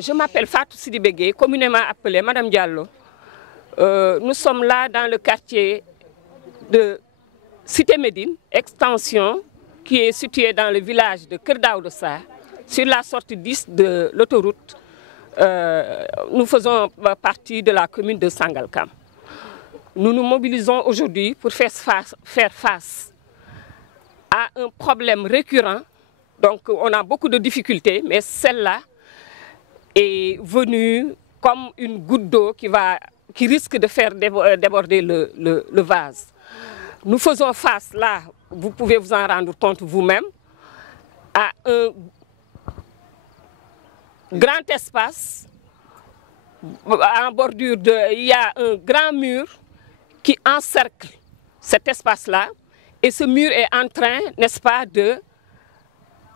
Je m'appelle Fatou Sidibé Gueye, communément appelée Madame Diallo. Nous sommes là dans le quartier de Cité Médine, extension, qui est située dans le village de Keur Daouda Sarr, sur la sortie 10 de l'autoroute. Nous faisons partie de la commune de Sangalkam. Nous nous mobilisons aujourd'hui pour faire face à un problème récurrent. Donc on a beaucoup de difficultés, mais celle-là est venue comme une goutte d'eau qui risque de faire déborder le vase. Nous faisons face là, vous pouvez vous en rendre compte vous-même, à un grand espace. En bordure il y a un grand mur qui encercle cet espace-là. Et ce mur est en train, n'est-ce pas, de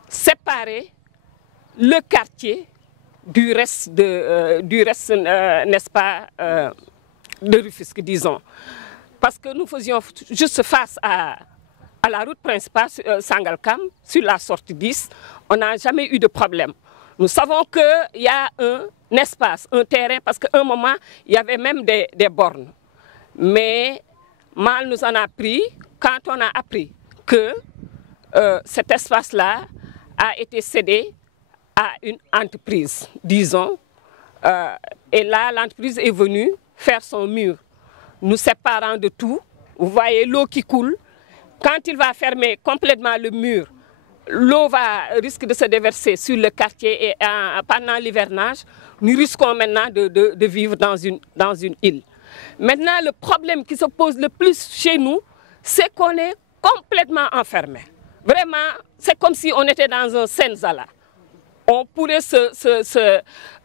séparer le quartier du reste, n'est-ce pas, de Rufisque, disons. Parce que nous faisions juste face à la route principale Sangalkam, sur la sortie 10, on n'a jamais eu de problème. Nous savons qu'il y a un espace, un terrain, parce qu'à un moment, il y avait même des bornes. Mais mal nous en a pris quand on a appris que cet espace-là a été cédé à une entreprise, disons. Et là, l'entreprise est venue faire son mur, nous séparant de tout. Vous voyez l'eau qui coule. Quand il va fermer complètement le mur, l'eau risque de se déverser sur le quartier et pendant l'hivernage, nous risquons maintenant de vivre dans une île. Maintenant, le problème qui se pose le plus chez nous, c'est qu'on est complètement enfermé. Vraiment, c'est comme si on était dans un Senzala. On pourrait se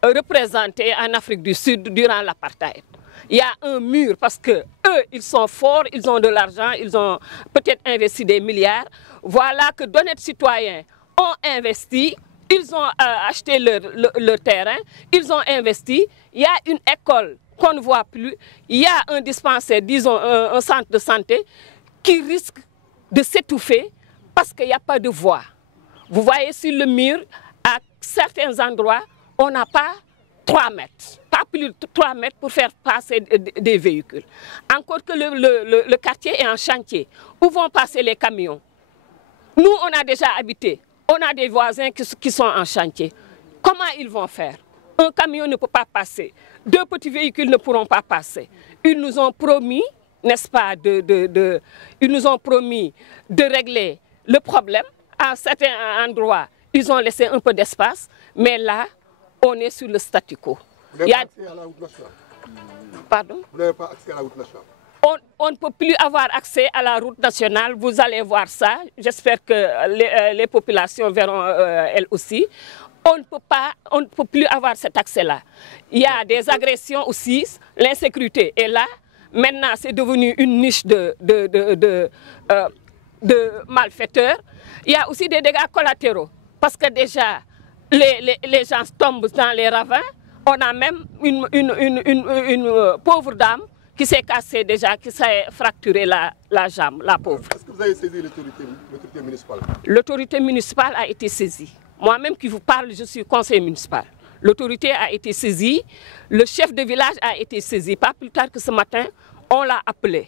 représenter en Afrique du Sud durant l'apartheid. Il y a un mur parce que eux, ils sont forts, ils ont de l'argent, ils ont peut-être investi des milliards. Voilà que d'honnêtes citoyens ont investi, ils ont acheté leur terrain, ils ont investi. Il y a une école qu'on ne voit plus, il y a un dispensaire, disons un centre de santé qui risque de s'étouffer parce qu'il n'y a pas de voie. Vous voyez sur le mur, à certains endroits, on n'a pas 3 mètres, pas plus de 3 mètres pour faire passer des véhicules. Encore que le quartier est en chantier, où vont passer les camions? Nous, on a déjà habité, on a des voisins qui sont en chantier. Comment ils vont faire? Un camion ne peut pas passer, 2 petits véhicules ne pourront pas passer. Ils nous ont promis, n'est-ce pas, ils nous ont promis de régler le problème. À certains endroits, ils ont laissé un peu d'espace, mais là, on est sur le statu quo. Vous n'avez pas accès à la route nationale? Pardon? Vous n'avez pas accès à la route nationale? On ne peut plus avoir accès à la route nationale, vous allez voir ça. J'espère que les populations verront elles aussi. On ne peut plus avoir cet accès-là. Il y a des agressions aussi, l'insécurité est là. Maintenant, c'est devenu une niche de malfaiteurs. Il y a aussi des dégâts collatéraux, parce que déjà, les gens tombent dans les ravins. On a même une pauvre dame qui s'est cassée déjà, qui s'est fracturée la jambe, la pauvre. Est-ce que vous avez saisi l'autorité municipale? L'autorité municipale a été saisie. Moi-même qui vous parle, je suis conseiller municipal. L'autorité a été saisie, le chef de village a été saisi. Pas plus tard que ce matin, on l'a appelé.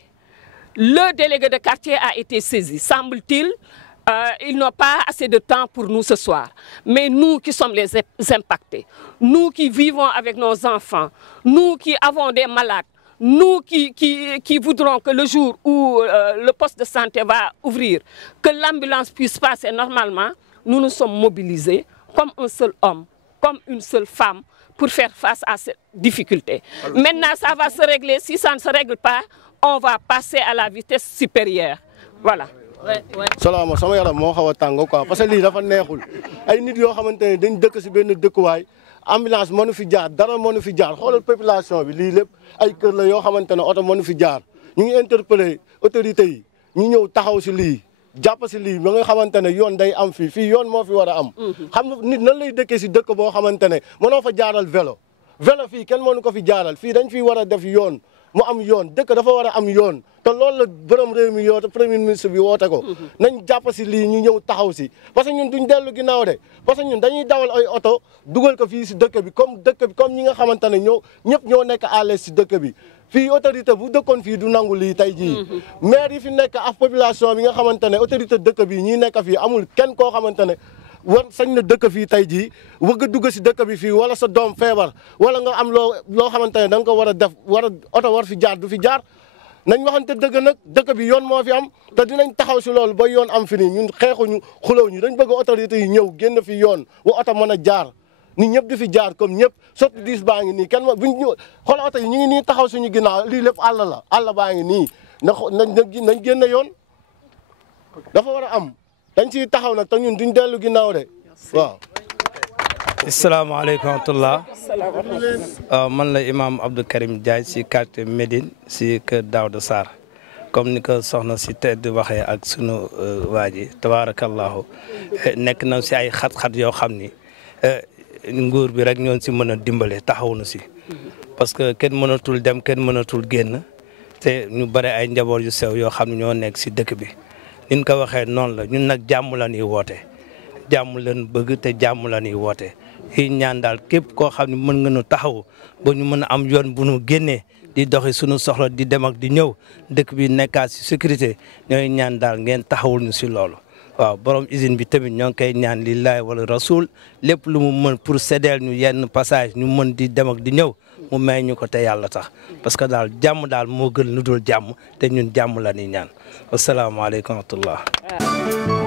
Le délégué de quartier a été saisi. Semble-t-il, ils n'ont pas assez de temps pour nous ce soir. Mais nous qui sommes les impactés, nous qui vivons avec nos enfants, nous qui avons des malades, nous qui voudrons que le jour où le poste de santé va ouvrir, que l'ambulance puisse passer normalement, nous nous sommes mobilisés comme un seul homme, comme une seule femme, pour faire face à cette difficulté. Maintenant, ça va se régler. Si ça ne se règle pas, on va passer à la vitesse supérieure. Voilà. Salaama sama yaram moo xaw a tàng quoi parce que lii dafa neexul ay nit yoo xamante ne dañ dëkk si benn dëkkuwaay ambulance mënu fi jaar dara mënu fi jaar xoolal population bi lii lépp ay kër la yoo xamante ne oto mënu fi jaar ñu ngi interpellé autorités yi ñu ñëw taxaw si lii jàpp si lii ba nga xamante ne yoon day am fii yoon moo fi war a am. xam nga nit nan lay dëkkee si dëkk boo xamante ne mënoo fa jaaral vélo fii kenn mënu ko fi jaaral fii dañ fi war a def yoon mu am yoon dëkk dafa war a am yoon te loolu la borom réew mi yoote premier ministre bi woote ko nañ jàpp si lii ñu ñëw taxaw si parce que ñun duñ dellu ginnaaw de parce que ñun dañuy dawal ay oto dugal ko fii si dëkk bi comme ñi nga xamante ne ñëpp ñoo nekk à l'aise si dëkk bi fii autorité bu dëkkoon fii du nangu lii tey jii maire yi fi nekk ak population bi nga xamante ne autorité dëkk bi ñi nekk fii amul kenn koo xamante ne war sañ na dëkk fii tey jii bëgg a dugg si dëkk bi fii wala sa doom feebar wala nga am loo xamante ne da nga ko war a def oto war fi jaar du fi jaar nañ waxante dëgg nag dëkk bi yoon moo fi am te dinañ taxaw si loolu ba yoon am fi nii ñun xeexuñu xulawuñu dañ bëgg autorité yi ñëw génn fi yoon wa oto mën a jaar nit ñëpp di fi jaar comme ñëpp sotti diis baa ngi nii kenn buñ ñu xool oto yi ñu ngi nii taxaw suñu ginnaaw lii lépp àll baa ngi nii nañ génn yoon dafa war a am dañ ciy taxaw nag te ñun duñ dellu ginnaaw de waaw. asalaamaaleykum wa rahmatulah. Man la imam Abdou Karim Diagne si quartier Médine si kër Daouda Sarr comme ni ko soxna si tedd waxee ak sunu waa ji tabaarakallahu nekk na si ay xat-xat yoo xam ni nguur bi rek ñoon si mën a dimbale taxaw na si. parce que kenn mënatul dem kenn mënatul génn te ñu bare ay njaboot yu sew yoo xam ne ñoo nekk si dëkk bi. ni ñu ko waxee noonu la ñun nag jàmm la ñuy woote jàmm leen bëgg te jàmm la ñuy woote yi ñaan daal képp koo xam ne mën nga ñu taxaw ba ñu mën a am yoon bu ñu génnee di doxi suñu soxla di dem ak di ñëw dëkk bi nekkaat si sécurité ñooy ñaan daal ngeen taxawul ñu si loolu. waaw borom usine bi tamit ñoo ngi koy ñaan lillahi wala rasul lépp lu mu mën pour séddeel ñu yenn passage ñu mën di dem ak di ñëw mu may ñu ko te yàlla tax parce que daal jàmm daal moo gën lu dul jàmm te ñun jàmm la ñuy ñaan wasalaamaaleykum wa rahmatullah.